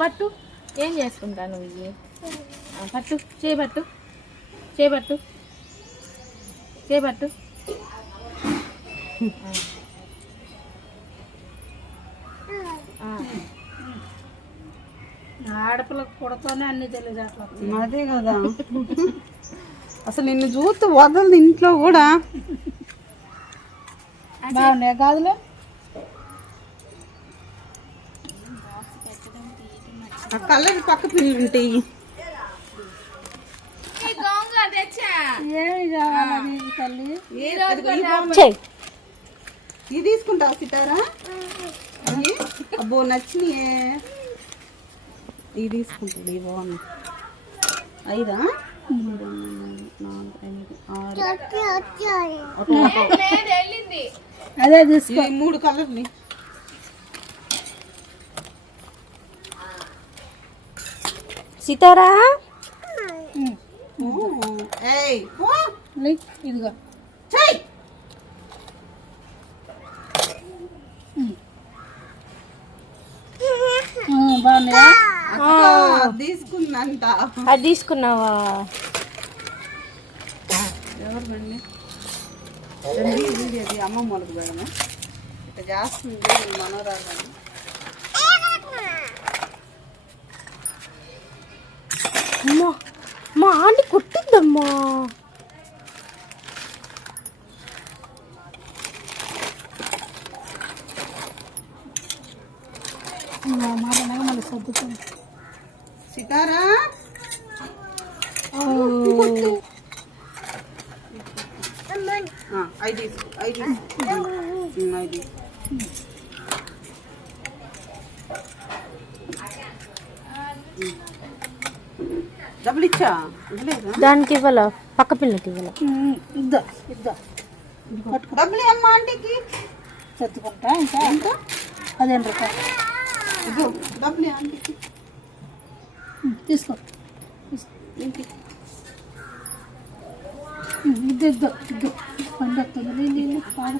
పట్టు. ఏం చేసుకుంటాను ఇవి పట్టు. చేయబట్టు చేయబట్టు చేయబట్టు ఆడపిల్లకి పుడతోనే అన్ని తెలియదు అట్లా. అదే కదా. అసలు నిన్ను చూస్తూ వదలదు ఇంట్లో కూడా. బాగున్నాయి గాజులు? ఆ కలర్ పక్క పిల్లలు ఉంటాయి. ఇది తీసుకుంటావు సితారా? అబ్బో నచ్చినాయే. ఇది తీసుకుంటాడు ఇవి బాగుంది ఐదా. అదే మూడు కలర్లు సీతారా? ఇదిగో. బాగున్నాయా తీసుకుందంట. అది తీసుకున్నావా? ఎవరు బండి? అమ్మ మొలకు పెడమే ఇట్లా చేస్తుంది ఈ మాట మళ్ళీ సర్దుతుంది సితారా. ఉమ్, ఐదు తీసుకో. డబ్బులు ఇచ్చా? దానికి ఇవ్వాల? పక్క పిల్లకి ఇవ్వాల? ఇద్దా ఇద్దా. డబ్బులు అమ్మ ఆంటీకి? సర్దుకుంటా ఇంకా? ఎంత? పదిహేను రూపాయలు. ఇదిగో డబ్బులు ఆంటీకి ఉమ్, తీసుకో తీసుకో. ఏంటి ఉమ్, ఇద్దు ఇద్దు ఇద్దు పండు వస్తుంది నీళ్ళు నీళ్ళు పాడు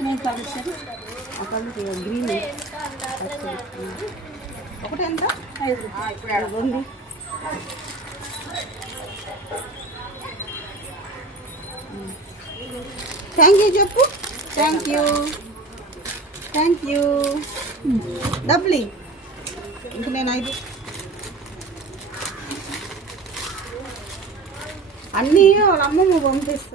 నేను కలిసాను అక్కడ గ్రీన్ ఒకటి ఎంత ఐదు రూపాయలు రెండు థ్యాంక్ యూ చెప్పు థ్యాంక్ యూ థ్యాంక్ యూ డబ్బులు ఇంక నేను ఐదు అన్నీ వాళ్ళ అమ్మమ్మ పంపిస్తాను